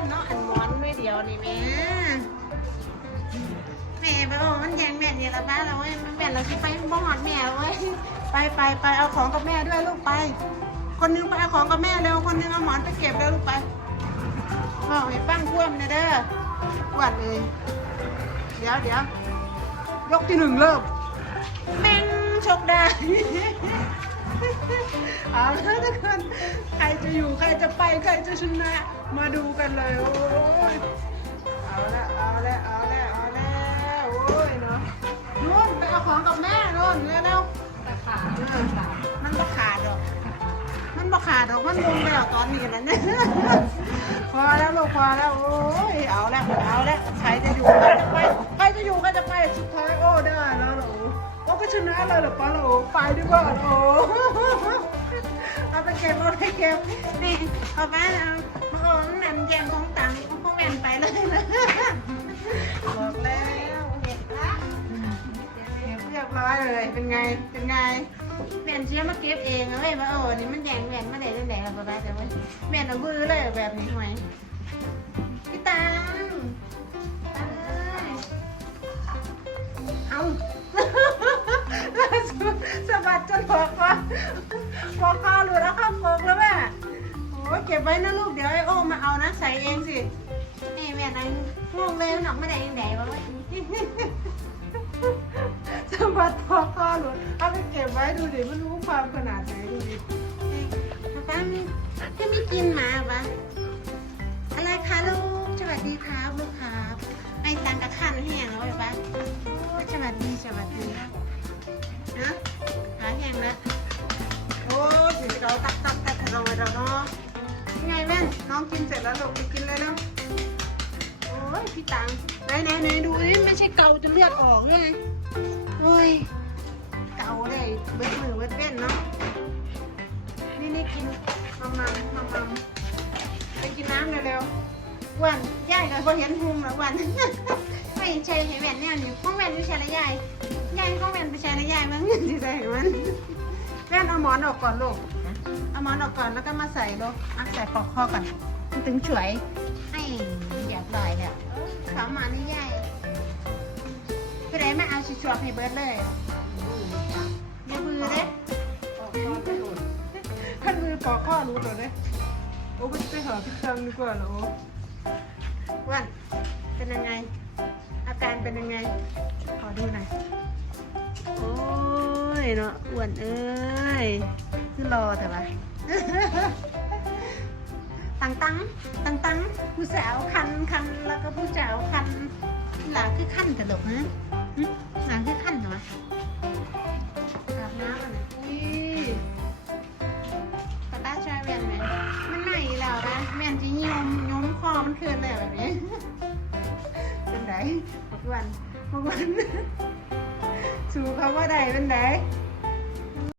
นเนาะอันหมอนไม่เดียวนี่แม่แม่ไปบอกมันแยงแม่เนี่ยละบ้านเราเว้ยมันแม่เราที่ไปบ้หอดแม่เว้ยไปไปไปเอาของกับแม่ด้วยลูกไป คนนึงไปเอาของกับแม่เร็วคนนึงเอาหมอนไปเก็บเร็วลูกไปบอกให้ปั้งพ่วมเนี่ยเด้ออ้วนเลย เดี๋ยวเดี๋ยวยกที่หนึ่งเริ่มแม่งชกได้เอาละทุกคนใครจะอยู่ใคร ใครจะชนะ มาดูกันเลยโอ้ยเอาละเอาละเอาละเอาละโอ้ยเนาะนุ่นไปเอาของกับแม่นุ่นเร็วราคาๆเออมันบ่ขาดหรอก มันบ่ขาดหรอก มันลงแล้วตอนนี้แล้วเนี่ยพอแล้วลูกพอแล้วโอ้ยเอาละเอาละใครจะอยู่ใครจะไปใครจะอยู่ใครจะไปสุดท้ายโอ้ได้แล้วเหรอโอ้ก็ชนะเลยเหรอป้าเหรอไปดีกว่าโอ้เอาไป เก็บเอาไปเก็บนี่เอาไปเอามาเอานั่นแยงของตังของพวกแม่นไปเลยนะบอกแล้วเห็นละเก็บเรียบร้อยเลยเป็นไงเป็นไงแม่นเชื่อมาเก็บเองเว้ยว่าโอ้นี่มันแยงแม่นมาได้ตั้งแต่เราไปแต่เว้ยแม่นเอาบื้อเลยแบบนี้ห่วยพี่ตังตังเอ้ยเอาสะบัดจนบอกว่าบอกวเข้า เก็บไว้นะลูกเดี๋ยวไอโอมาเอานะใส่เองสินี่แม่นังงงเลยหนักไม่ได้ยังไงวะสะบัดพอคอหลุดเอาไปเก็บไว้ดูดิมันรู้ความขนาดไหนดูดิป๊าป้ามีพี่ไม่กินหมาปะอะไรคะลูกสวัสดีครับลูกครับไอตังกับขันแห้งแล้วไปปะสวัสดีสวัสดีนะหาแห้งแล้วโอ้ยถึงเราตักตักตักเราเราเนาะ ยังไงแม่น้องกินเสร็จแล้วลูกไปกินเลยแล้วโอ้ยพี่ตังไหนไหนไหนดูนี่ไม่ใช่เกาจนเลือดออกเลยโอ้ยเกาเลยเบ็ดมือเบ็ดเว้นเนาะนี่นี่กินมัมมัมมัมมัมไปกินน้ำเร็วๆวันย่ายก็พอเห็นหุงแล้ววันไม่ใช่ให้แม่นแน่นี่ห้องแม่นอยู่ใช่ละยายยายก็แม่นไปใช้นะยายมั้งดีใจของมันแม่นเอาหมอนออกก่อนลูก เอาหมอนออกก่อนแล้วก็มาใส่ลูกอะใส่ปอกคอก่อนมันถึงฉวยให้อยากลอยเนี่ยขามานี่ยายคือไรมาเอาชิชวกให้เบิร์ดเลยอย่าบือเด้ขันมือปอกข้อรู้เลยเด้โอ้ไปไปหาพี่ตังดีกว่าเหรอวันเป็นยังไง อาการเป็นยังไง ขอดูหน่อยโอ้ ยเนาะอ้วนเอ้ยคือรอแต่ว่าตังตังตังตังผู้สาวคันคันแล้วก็ผู้สาวคันหลาคือขั้นกระดกนะหึหลาคือขั้นเหรออาบน้ำอะนะอุ้ยกระต้าชายแวนไหมมันไหนแล้วนะแม่นจียมยมคอมันคืนเลยแบบนี้เป็นไดทุกวันทุกวัน สูเขาว่าใดเป็นได